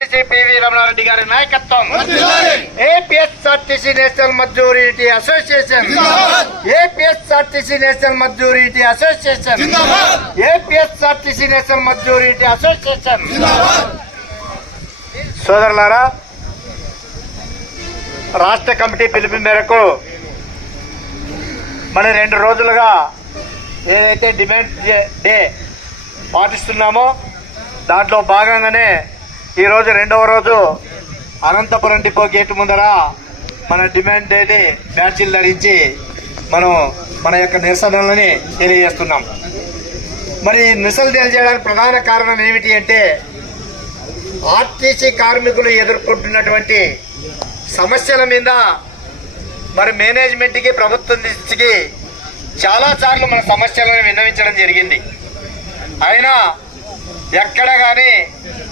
PV Ramanareddy గారి నాయకత్వం, APSRTC national Mazdoor unity association, APSRTC national Mazdoor unity association, APSRTC national Mazdoor unity association. సోదరులారా, రాష్ట్ర committee పిలుపు మేరకు మన 2 రోజులుగా ఏదైతే డిమాండ్ డే పాటిస్తున్నామో దాంట్లో భాగంగానే ఈరోజు 2వ రోజు అనంతపురం డిపో గేటు ముందర మన డిమాండ్ డేని బ్యాడ్జీలు ధరించి మనం మన యొక్క నిరసనలని తెలియజేస్తున్నాం. మరి నిరసనలు తెలియజేయడానికి ప్రధాన కారణం ఏమిటి అంటే, ఆర్టీసీ కార్మికులు ఎదుర్కొంటున్నటువంటి సమస్యల మీద మరి మేనేజ్మెంట్కి, ప్రభుత్వం దృష్టికి చాలా సార్లు మన సమస్యలను విన్నవించడం జరిగింది. అయినా ఎక్కడ కానీ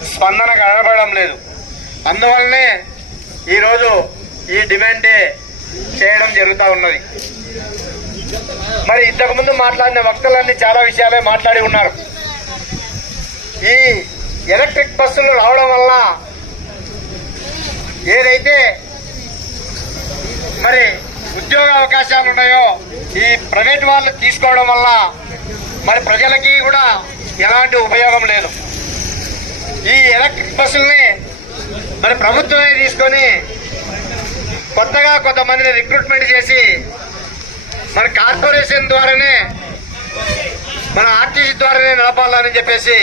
స్పందన కనబడడం లేదు. అందువల్లనే ఈరోజు ఈ డిమాండ్ డే చేయడం జరుగుతూ ఉన్నది. మరి ఇంతకుముందు మాట్లాడిన వక్తలన్నీ చాలా విషయాలే మాట్లాడి ఉన్నారు. ఈ ఎలక్ట్రిక్ బస్సులు రావడం వల్ల ఏదైతే మరి ఉద్యోగ అవకాశాలు ఉన్నాయో ఈ ప్రైవేట్ వాళ్ళు తీసుకోవడం వల్ల మరి ప్రజలకి కూడా ఎలాంటి ఉపయోగం లేదు. ఈ ఎలక్ట్రిక్ బస్సుల్ని మరి ప్రభుత్వమే తీసుకొని కొత్తగా కొంతమందిని రిక్రూట్మెంట్ చేసి మరి కార్పొరేషన్ ద్వారానే, మన ఆర్టీసీ ద్వారానే నడపాలని చెప్పేసి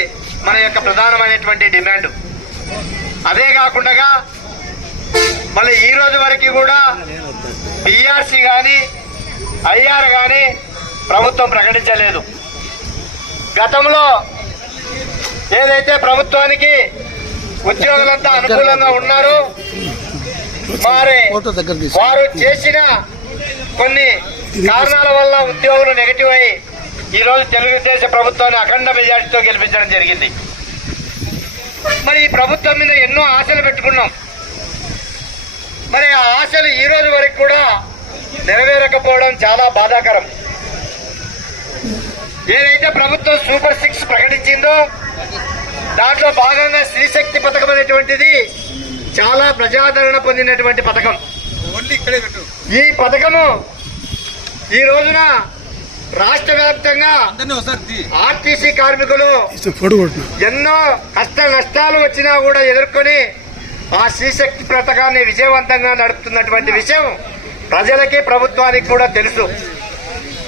మన యొక్క ప్రధానమైనటువంటి డిమాండ్. అదే కాకుండా మళ్ళీ ఈ రోజు వరకు కూడా పిఆర్సీ కానీ ఐఆర్ కానీ ప్రభుత్వం ప్రకటించలేదు. గతంలో ఏదైతే ప్రభుత్వానికి ఉద్యోగులంతా అనుకూలంగా ఉన్నారో మరి వారు చేసిన కొన్ని కారణాల వల్ల ఉద్యోగులు నెగటివ్ అయి ఈరోజు తెలుగుదేశం ప్రభుత్వాన్ని అఖండ మెజార్టీతో గెలిపించడం జరిగింది. మరి ఈ ప్రభుత్వం మీద ఎన్నో ఆశలు పెట్టుకున్నాం. మరి ఆ ఆశలు ఈ రోజు వరకు కూడా నెరవేరకపోవడం చాలా బాధాకరం. ఏదైతే ప్రభుత్వం సూపర్ 6 ప్రకటించిందో దాంట్లో భాగంగా స్త్రీశక్తి పథకం అనేటువంటిది చాలా ప్రజాదరణ పొందినటువంటి పథకం. ఈ పథకము ఈ రోజున రాష్ట్ర వ్యాప్తంగా ఆర్టీసీ కార్మికులు ఎన్నో కష్ట నష్టాలు వచ్చినా కూడా ఎదుర్కొని ఆ స్త్రీశక్తి పథకాన్ని విజయవంతంగా నడుపుతున్నటువంటి విషయం ప్రజలకి, ప్రభుత్వానికి కూడా తెలుసు.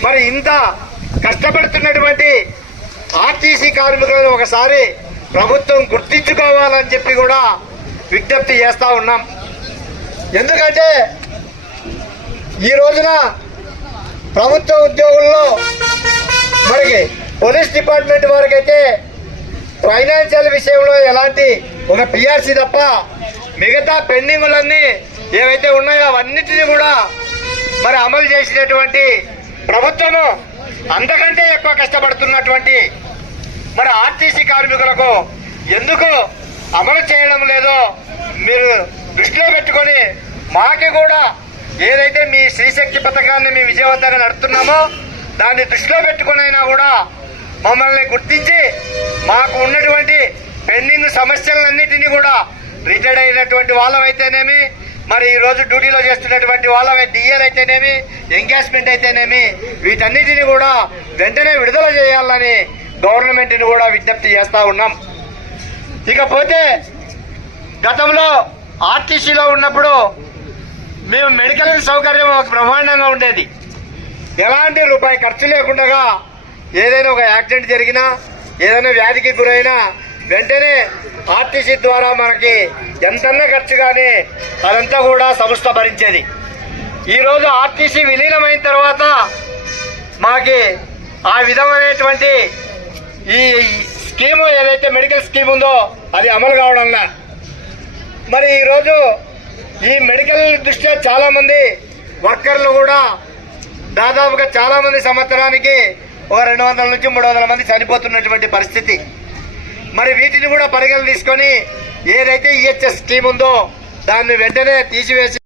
మరి ఇంత కష్టపడుతున్నటువంటి ఆర్టీసీ కార్మికులను ఒకసారి ప్రభుత్వం గుర్తించుకోవాలని చెప్పి కూడా విజ్ఞప్తి చేస్తా ఉన్నాం. ఎందుకంటే ఈ రోజున ప్రభుత్వ ఉద్యోగుల్లో మనకి పోలీస్ డిపార్ట్మెంట్ వారికి అయితే ఫైనాన్షియల్ విషయంలో ఎలాంటి ఒక పిఆర్సీ తప్ప మిగతా పెండింగులన్నీ ఏవైతే ఉన్నాయో అవన్నిటినీ కూడా మరి అమలు చేసినటువంటి ప్రభుత్వము అంతకంటే ఎక్కువ కష్టపడుతున్నటువంటి మరి ఆర్టీసీ కార్మికులకు ఎందుకు అమలు చేయడం లేదో మీరు దృష్టిలో పెట్టుకొని మాకి కూడా ఏదైతే మీ శ్రీశక్తి పథకాన్ని మేము విజయవంతంగా నడుపుతున్నామో దాన్ని దృష్టిలో పెట్టుకుని అయినా కూడా మమ్మల్ని గుర్తించి మాకు ఉన్నటువంటి పెండింగ్ సమస్యలన్నిటినీ కూడా రిటైర్డ్ అయినటువంటి వాళ్ళమైతేనేమి, మరి ఈ రోజు డ్యూటీలో చేస్తున్నటువంటి వాళ్ళ డిఎల్ అయితేనేమి, ఎంగేజ్మెంట్ అయితేనేమి, వీటన్నిటిని కూడా వెంటనే విడుదల చేయాలని గవర్నమెంట్ని కూడా విజ్ఞప్తి చేస్తా ఉన్నాం. ఇకపోతే గతంలో ఆర్టీసీలో ఉన్నప్పుడు మేము మెడికల్ సౌకర్యం బ్రహ్మాండంగా ఉండేది. ఎలాంటి రూపాయి ఖర్చు లేకుండా ఏదైనా ఒక యాక్సిడెంట్ జరిగినా, ఏదైనా వ్యాధికి గురైనా వెంటనే ఆర్టీసీ ద్వారా మనకి ఎంతన్నా ఖర్చు కానీ అదంతా కూడా సంస్థ భరించేది. ఈరోజు ఆర్టీసీ విలీనమైన తర్వాత మాకి ఆ విధమైనటువంటి ఈ స్కీము ఏదైతే మెడికల్ స్కీమ్ ఉందో అది అమలు కావడంలా. మరి ఈరోజు ఈ మెడికల్ దృష్ట్యా చాలా మంది వర్కర్లు కూడా దాదాపుగా చాలా మంది సంవత్సరానికి ఒక 200 నుంచి 300 మంది చనిపోతున్నటువంటి పరిస్థితి. మరి వీటిని కూడా పరిగణన తీసుకొని ఏదైతే ఈహెచ్ఎస్ స్కీమ్ ఉందో దాన్ని వెంటనే తీసివేసి